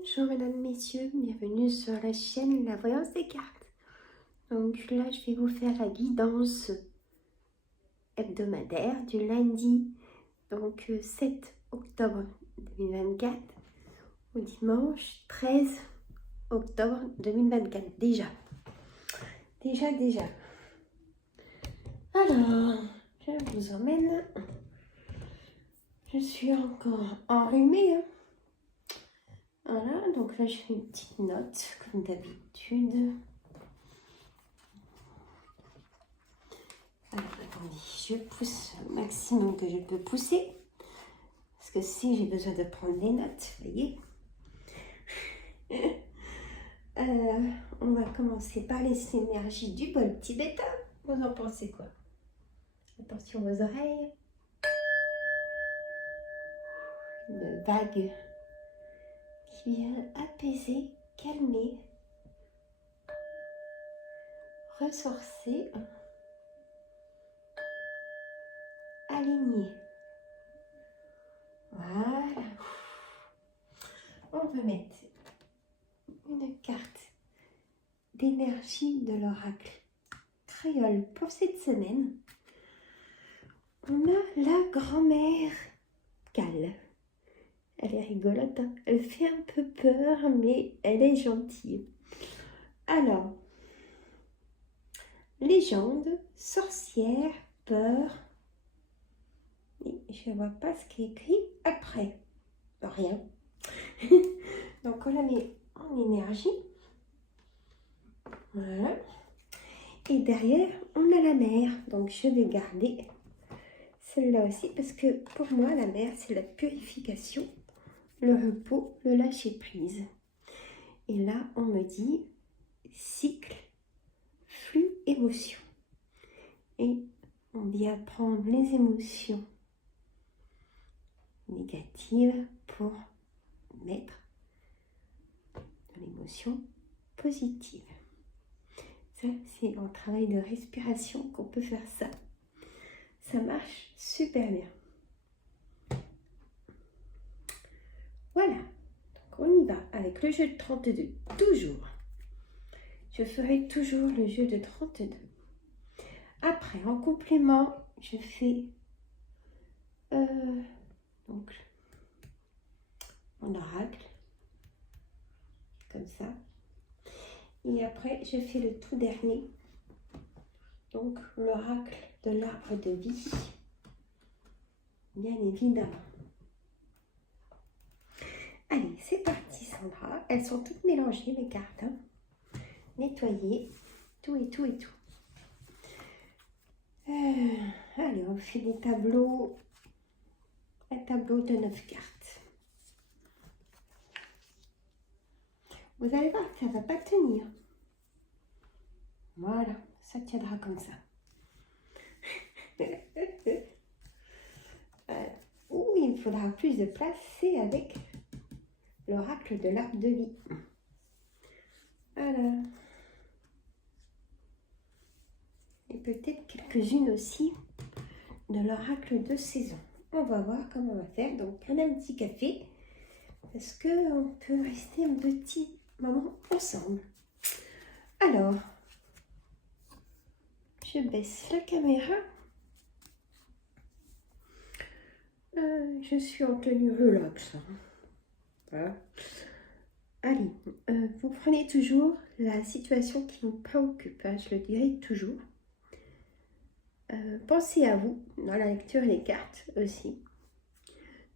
Bonjour mesdames, messieurs, bienvenue sur la chaîne La Voyance des Cartes. Donc là, je vais vous faire la guidance hebdomadaire du lundi, donc 7 octobre 2024 au dimanche 13 octobre 2024. Déjà. Alors, je vous emmène. Je suis encore enrhumée, hein. Voilà, donc là je fais une petite note comme d'habitude. Alors attendez, je pousse au maximum que je peux pousser. Parce que si j'ai besoin de prendre des notes, vous voyez. On va commencer par les énergies du bol tibétain. Vous en pensez quoi? Attention aux oreilles. Une vague qui vient apaiser, calmer, ressourcer, aligner. Voilà. On va mettre une carte d'énergie de l'oracle créole pour cette semaine. On a la grand-mère Cal. Elle est rigolote, hein. Elle fait un peu peur, mais elle est gentille. Alors, légende, sorcière, peur. Et je ne vois pas ce qui est écrit après. Rien. Donc, on la met en énergie. Voilà. Et derrière, on a la mer. Donc, je vais garder celle-là aussi parce que pour moi, la mer, c'est la purification, le repos, le lâcher-prise. Et là, on me dit cycle, flux, émotion. Et on vient prendre les émotions négatives pour mettre dans l'émotion positive. Ça, c'est un travail de respiration qu'on peut faire ça. Ça marche super bien. Voilà. Donc, on y va avec le jeu de 32. Toujours. Je ferai toujours le jeu de 32. Après, en complément, je fais donc mon oracle. Comme ça. Et après, je fais le tout dernier. Donc, l'oracle de l'arbre de vie. Bien évidemment. Allez, c'est parti Sandra. Elles sont toutes mélangées mes cartes. Hein. Nettoyées. Tout et tout et tout. Allez, on fait des tableaux. Un tableau de 9 cartes. Vous allez voir que ça ne va pas tenir. Voilà, ça tiendra comme ça. Où il me faudra plus de place, c'est avec l'oracle de l'arbre de vie. Voilà. Et peut-être quelques-unes aussi de l'oracle de saison. On va voir comment on va faire. Donc, prenez un petit café parce qu'on peut rester un petit moment ensemble. Alors, je baisse la caméra. Je suis en tenue relax. Voilà. Allez, vous prenez toujours la situation qui vous préoccupe. Hein, je le dirai toujours. Pensez à vous dans la lecture des cartes aussi.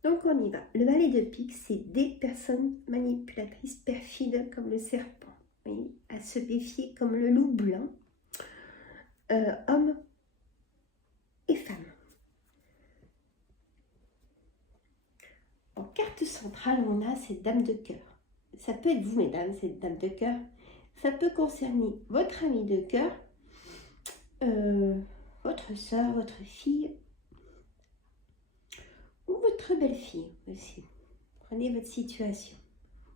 Donc on y va. Le valet de pique, c'est des personnes manipulatrices perfides comme le serpent. Oui, à se méfier comme le loup blanc. Hommes et femmes. En carte centrale, on a cette dame de cœur. Ça peut être vous, mesdames, cette dame de cœur. Ça peut concerner votre ami de cœur, votre soeur, votre fille ou votre belle-fille aussi. Prenez votre situation.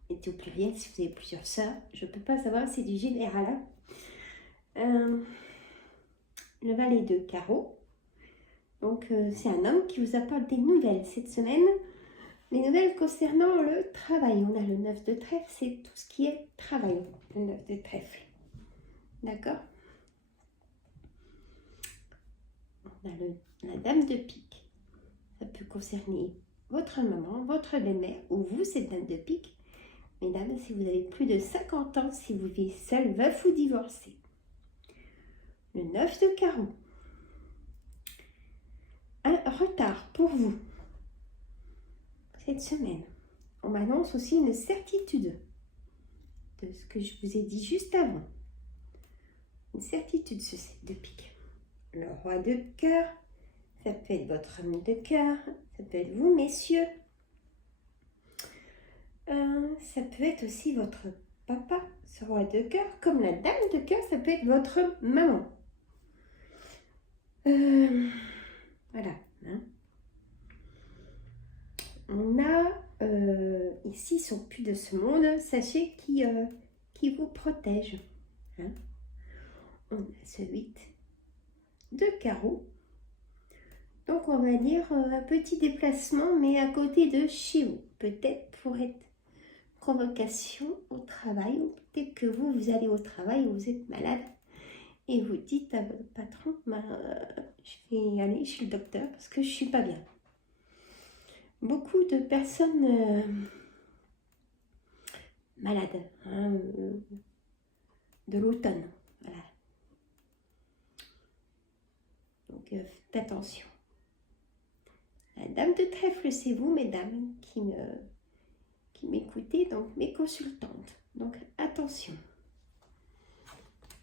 Mettez au pluriel si vous avez plusieurs sœurs. Je ne peux pas savoir, c'est du général. Le valet de carreau. Donc, c'est un homme qui vous apporte des nouvelles cette semaine. Les nouvelles concernant le travail. On a le 9 de trèfle, c'est tout ce qui est travail, le 9 de trèfle. D'accord? On a la dame de pique. Ça peut concerner votre maman, votre belle-mère ou vous, cette dame de pique. Mesdames, si vous avez plus de 50 ans, si vous vivez seul, veuf ou divorcé. Le 9 de carreau. Un retard pour vous cette semaine. On m'annonce aussi une certitude de ce que je vous ai dit juste avant. Une certitude, ce 7 de pique. Le roi de cœur, ça peut être votre homme de cœur, ça peut être vous, messieurs. Ça peut être aussi votre papa, ce roi de cœur, comme la dame de cœur, ça peut être votre maman. Voilà. Hein. On a ici, ils sont plus de ce monde, sachez qui vous protège. Hein. On a ce 8 de carreau. Donc on va dire un petit déplacement, mais à côté de chez vous. Peut-être pour être convocation au travail, ou peut-être que vous allez au travail, vous êtes malade, et vous dites à votre patron, je vais aller chez le docteur parce que je ne suis pas bien. Beaucoup de personnes malades, hein, de l'automne, voilà. Donc faites attention. La dame de trèfle, c'est vous, mesdames, qui m'écoutez, donc mes consultantes. Donc attention.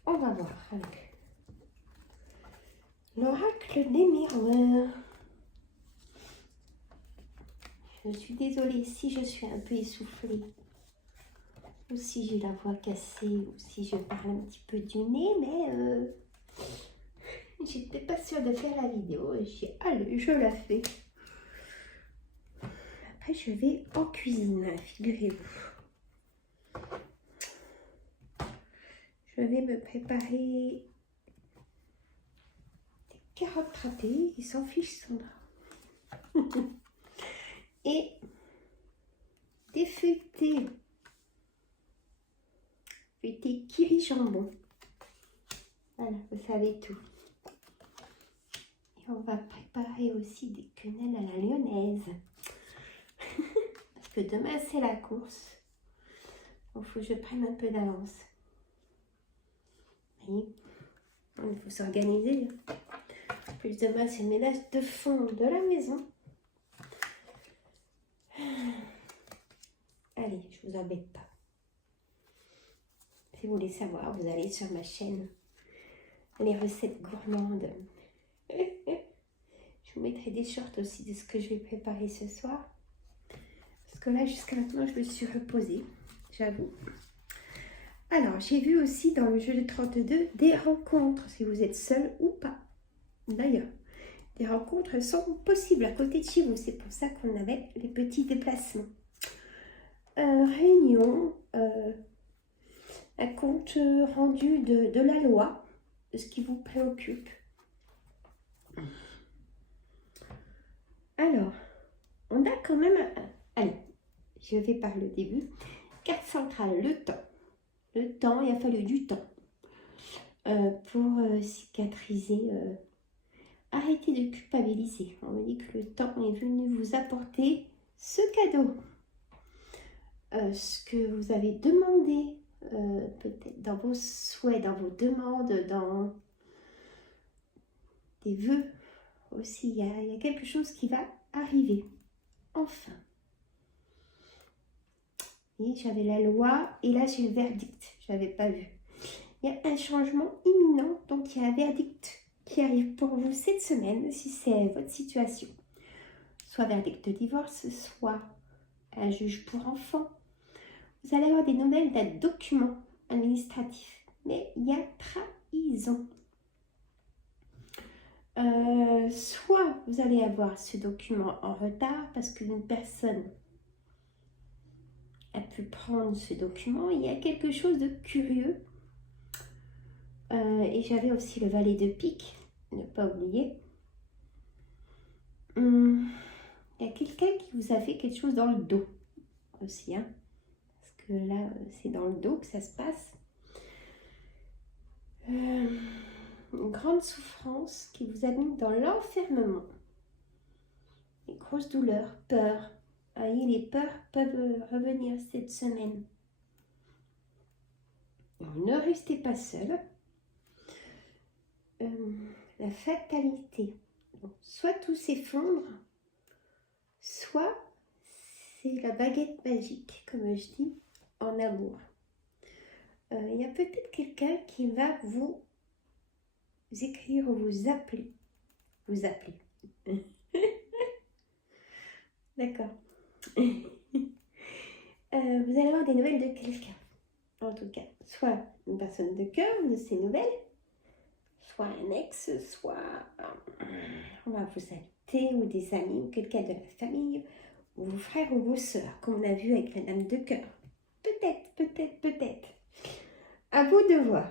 On va voir avec l'oracle des miroirs. Je suis désolée si je suis un peu essoufflée, ou si j'ai la voix cassée, ou si je parle un petit peu du nez, mais j'étais pas sûre de faire la vidéo et j'ai dit allez, je la fais. Après, je vais en cuisine, figurez-vous. Je vais me préparer des carottes râpées, ils s'en fichent, Sandra. Et des feuilletés kiri jambon. Voilà, vous savez tout. Et on va préparer aussi des quenelles à la lyonnaise. Parce que demain, c'est la course. Il faut que je prenne un peu d'avance. Oui, il faut s'organiser. En plus, demain, c'est le ménage de fond de la maison. Allez, je vous embête pas. Si vous voulez savoir, vous allez sur ma chaîne. Les recettes gourmandes. Je vous mettrai des shorts aussi de ce que je vais préparer ce soir. Parce que là, jusqu'à maintenant, je me suis reposée, j'avoue. Alors, j'ai vu aussi dans le jeu de 32 des rencontres, si vous êtes seul ou pas. D'ailleurs, des rencontres sont possibles à côté de chez vous. C'est pour ça qu'on avait les petits déplacements. Réunion, un compte rendu de la loi, de ce qui vous préoccupe. Alors, on a quand même... Allez, je vais par le début. Carte centrale, le temps. Le temps, il a fallu du temps pour cicatriser. Arrêtez de culpabiliser. On me dit que le temps est venu vous apporter ce cadeau. Ce que vous avez demandé, peut-être dans vos souhaits, dans vos demandes, dans des vœux aussi. Il y a quelque chose qui va arriver. Enfin. Et j'avais la loi et là j'ai le verdict. Je n'avais pas vu. Il y a un changement imminent, donc il y a un verdict qui arrive pour vous cette semaine, si c'est votre situation. Soit verdict de divorce, soit un juge pour enfants. Vous allez avoir des nouvelles d'un document administratif. Mais il y a trahison. Soit vous allez avoir ce document en retard parce qu'une personne a pu prendre ce document. Il y a quelque chose de curieux. Et j'avais aussi le valet de pique, ne pas oublier. Il y a quelqu'un qui vous a fait quelque chose dans le dos aussi, hein, parce que là, c'est dans le dos que ça se passe. Une grande souffrance qui vous a mis dans l'enfermement. Des grosses douleurs, peurs. Et les peurs peuvent revenir cette semaine. Alors, ne restez pas seul. La fatalité. Donc, soit tout s'effondre, soit c'est la baguette magique, comme je dis, en amour. Il y a peut-être quelqu'un qui va vous écrire ou vous appeler. Vous appeler. D'accord. Vous allez avoir des nouvelles de quelqu'un. En tout cas, soit une personne de cœur de ses nouvelles, soit un ex, soit on va vous inviter, ou des amis, ou quelqu'un de la famille, ou vos frères ou vos sœurs, comme on a vu avec la dame de cœur. Peut-être. À vous de voir.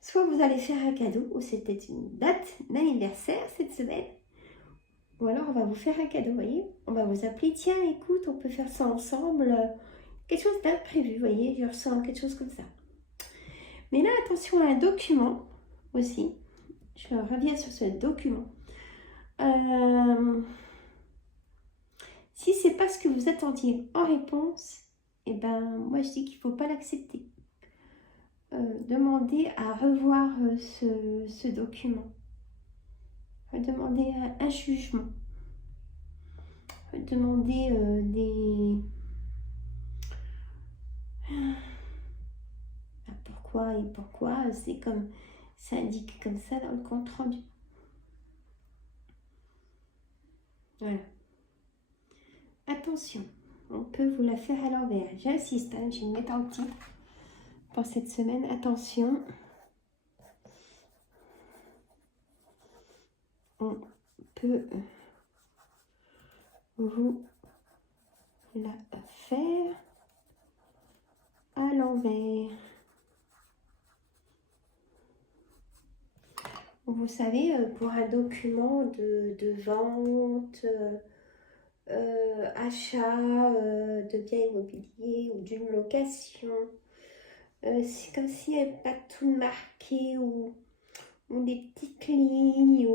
Soit vous allez faire un cadeau, ou c'était une date d'anniversaire cette semaine, ou alors on va vous faire un cadeau, vous voyez. On va vous appeler, tiens, écoute, on peut faire ça ensemble. Quelque chose d'imprévu, vous voyez, je ressens quelque chose comme ça. Mais là, attention à un document aussi. Je reviens sur ce document. Si c'est pas ce que vous attendiez en réponse, eh ben, moi je dis qu'il ne faut pas l'accepter. Demandez à revoir ce document. Demandez un jugement. Demandez pourquoi, c'est comme ça indique comme ça dans le compte rendu. Voilà. Attention, on peut vous la faire à l'envers. J'insiste, hein, je vais me mettre en titre pour cette semaine. Attention. On peut vous la faire à l'envers. Vous savez, pour un document de vente, achat de biens immobiliers ou d'une location, c'est comme s'il n'y avait pas tout marqué ou des petites lignes.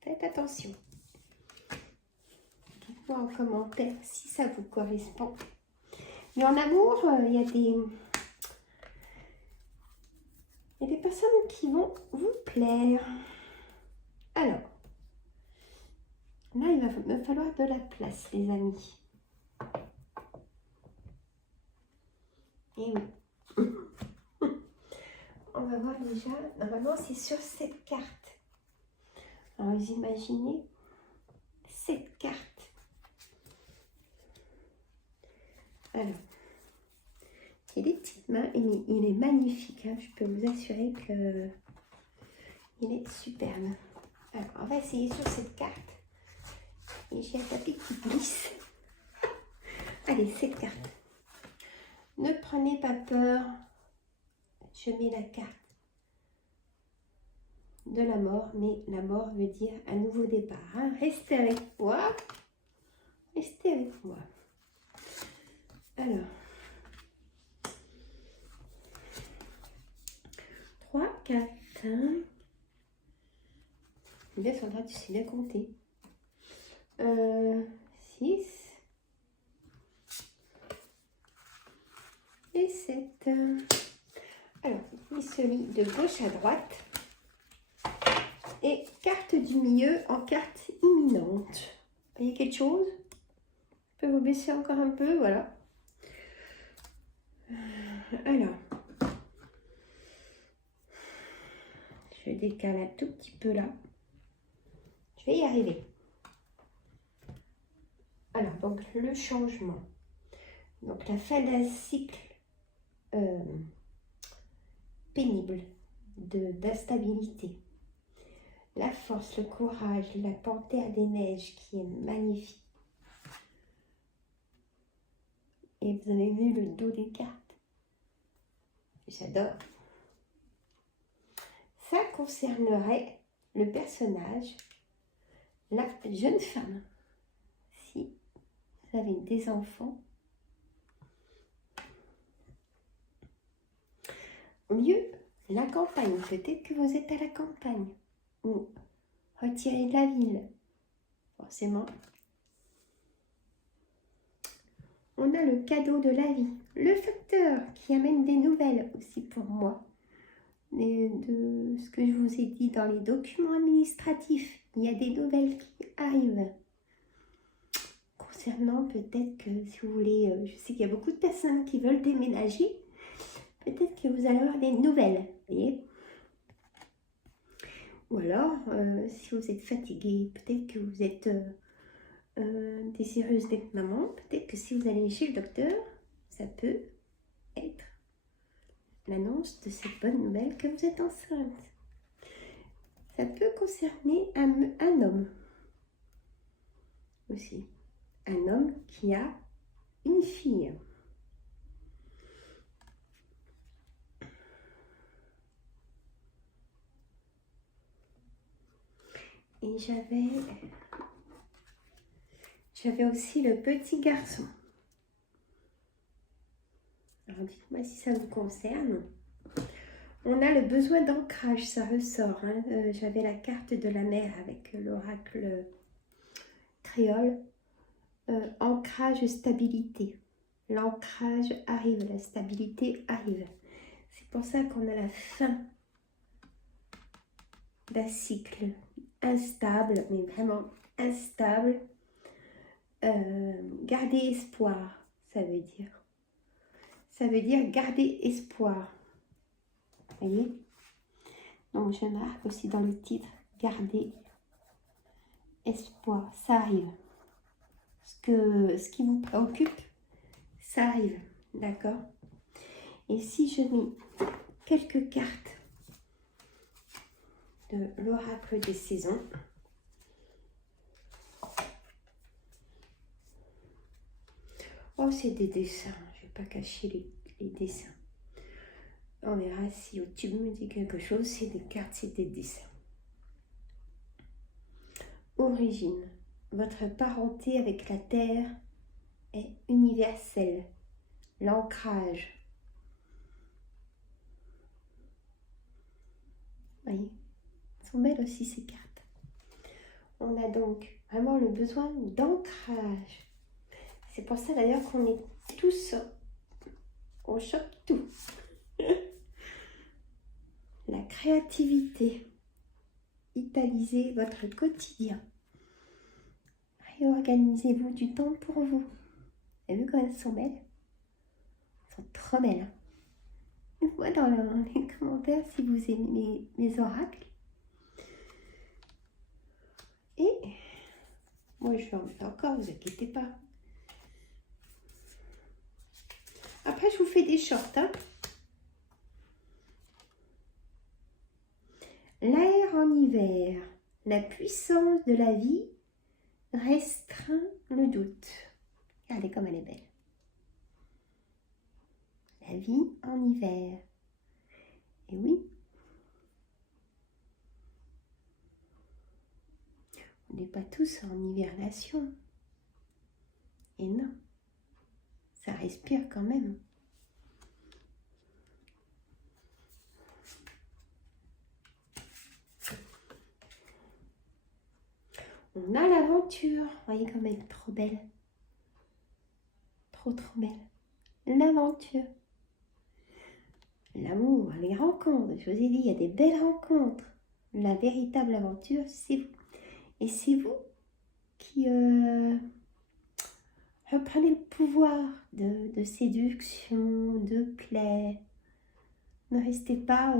Faites attention. Dites-moi en commentaire si ça vous correspond. Mais en amour, il y a des personnes qui vont vous plaire. Alors, là, il va me falloir de la place, les amis. Et oui. On va voir déjà. Normalement, c'est sur cette carte. Alors, vous imaginez cette carte. Alors, il a des petites mains et il est magnifique. Hein. Je peux vous assurer que il est superbe. Alors, on va essayer sur cette carte. Et j'ai un tapis qui glisse. Allez, cette carte. Ne prenez pas peur. Je mets la carte de la mort, mais la mort veut dire un nouveau départ. Hein. Restez avec moi. Restez avec moi. Alors, 3, 4, 5. Bien, Sandra, tu sais bien compter. 6 et 7. Alors, il se lit de gauche à droite. Et carte du milieu en carte imminente. Vous voyez quelque chose? Je peux vous baisser encore un peu, voilà. Alors, je décale un tout petit peu là. Je vais y arriver. Alors, donc le changement. Donc la fin d'un cycle pénible d'instabilité. La force, le courage, la panthère des neiges qui est magnifique. Et vous avez vu le dos des cartes. J'adore. Ça concernerait le personnage, la jeune femme. vous avez des enfants. Au mieux, la campagne, peut-être que vous êtes à la campagne ou retiré de la ville, forcément. On a le cadeau de la vie, le facteur qui amène des nouvelles aussi pour moi. De ce que je vous ai dit dans les documents administratifs, il y a des nouvelles qui arrivent. Concernant peut-être que si vous voulez, je sais qu'il y a beaucoup de personnes qui veulent déménager, peut-être que vous allez avoir des nouvelles, vous voyez. Ou alors, si vous êtes fatigué, peut-être que vous êtes désireuse d'être maman, peut-être que si vous allez chez le docteur, ça peut être l'annonce de cette bonne nouvelle que vous êtes enceinte. Ça peut concerner un homme aussi. Un homme qui a une fille. Et j'avais aussi le petit garçon. Alors dites-moi si ça vous concerne. On a le besoin d'ancrage, ça ressort. Hein. J'avais la carte de la mer avec l'oracle créole. Ancrage, stabilité. L'ancrage arrive, la stabilité arrive. C'est pour ça qu'on a la fin d'un cycle instable, mais vraiment instable. Garder espoir, ça veut dire. Ça veut dire garder espoir. Vous voyez? Donc je marque aussi dans le titre, garder espoir, ça arrive. Ce qui vous préoccupe, ça arrive, d'accord? Et si je mets quelques cartes de l'oracle des saisons, oh c'est des dessins, je ne vais pas cacher les dessins. On verra si YouTube me dit quelque chose, c'est des cartes, c'est des dessins. Origine. Votre parenté avec la Terre est universelle. L'ancrage. Vous voyez, elles sont belles aussi ces cartes. On a donc vraiment le besoin d'ancrage. C'est pour ça d'ailleurs qu'on est tous, on chope tout. La créativité. Vitalisez votre quotidien. Et organisez-vous du temps pour vous. Vous avez vu comme elles sont belles? Elles sont trop belles. Hein. Dites-moi dans les commentaires si vous aimez mes oracles. Et moi je vais en mettre encore, vous inquiétez pas. Après je vous fais des shorts. Hein. L'air en hiver, la puissance de la vie restreint le doute. Regardez comme elle est belle. La vie en hiver. Et oui, on n'est pas tous en hibernation. Et non, ça respire quand même. On a l'aventure. Voyez comme elle est trop belle. Trop belle. L'aventure. L'amour, les rencontres. Je vous ai dit, il y a des belles rencontres. La véritable aventure, c'est vous. Et c'est vous qui reprenez le pouvoir de séduction, de plaie. Ne restez pas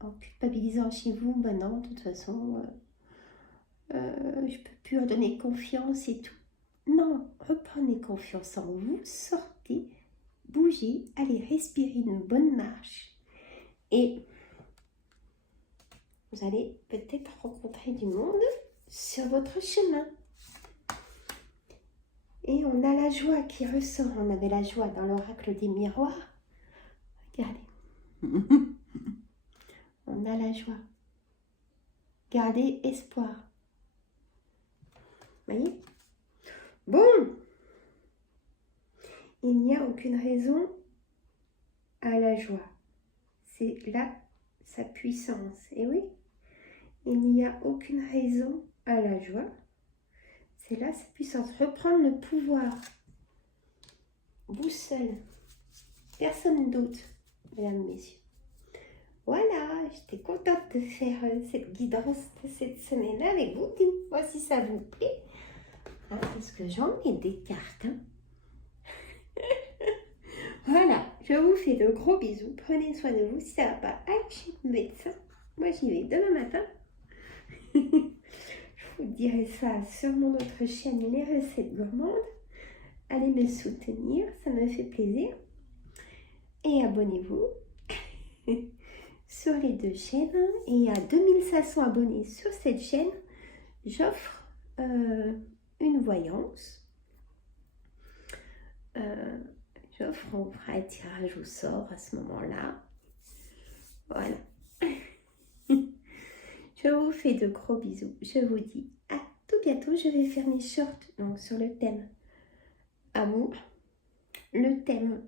en culpabilisant chez vous. Ben non, de toute façon... je peux plus redonner confiance et tout. Non, reprenez confiance en vous, sortez, bougez, allez respirer une bonne marche et vous allez peut-être rencontrer du monde sur votre chemin. Et on a la joie qui ressort. On avait la joie dans l'oracle des miroirs. Regardez. On a la joie. Gardez espoir. Vous voyez? Bon, il n'y a aucune raison à la joie. C'est là sa puissance. Et oui, il n'y a aucune raison à la joie. C'est là sa puissance. Reprendre le pouvoir. Vous seul. Personne d'autre, mesdames, messieurs. Voilà, j'étais contente de faire cette guidance de cette semaine avec vous. Dites-moi si ça vous plaît. Hein, parce que j'en ai des cartes. Hein. Voilà, je vous fais de gros bisous. Prenez soin de vous. Si ça ne va pas, allez chez le médecin. Moi, j'y vais demain matin. Je vous dirai ça sur mon autre chaîne, les recettes gourmandes. Allez me soutenir, ça me fait plaisir. Et abonnez-vous sur les deux chaînes. Et à 2500 abonnés sur cette chaîne, j'offre une voyance. On fera un tirage au sort à ce moment-là. Voilà. Je vous fais de gros bisous. Je vous dis à tout bientôt. Je vais faire mes shorts donc, sur le thème amour, le thème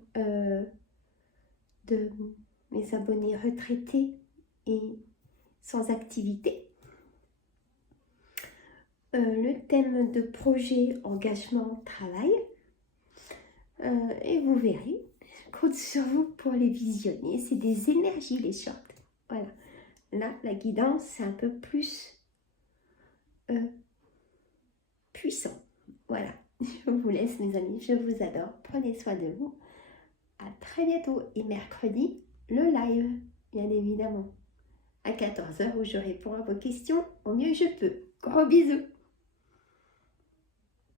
de mes abonnés retraités et sans activité, le thème de projet, engagement, travail, et vous verrez, je compte sur vous pour les visionner. C'est des énergies les shorts. Voilà. Là, la guidance, c'est un peu plus puissant. Voilà. Je vous laisse, mes amis. Je vous adore. Prenez soin de vous. À très bientôt. Et mercredi, le live, bien évidemment, à 14h où je réponds à vos questions au mieux que je peux. Gros bisous.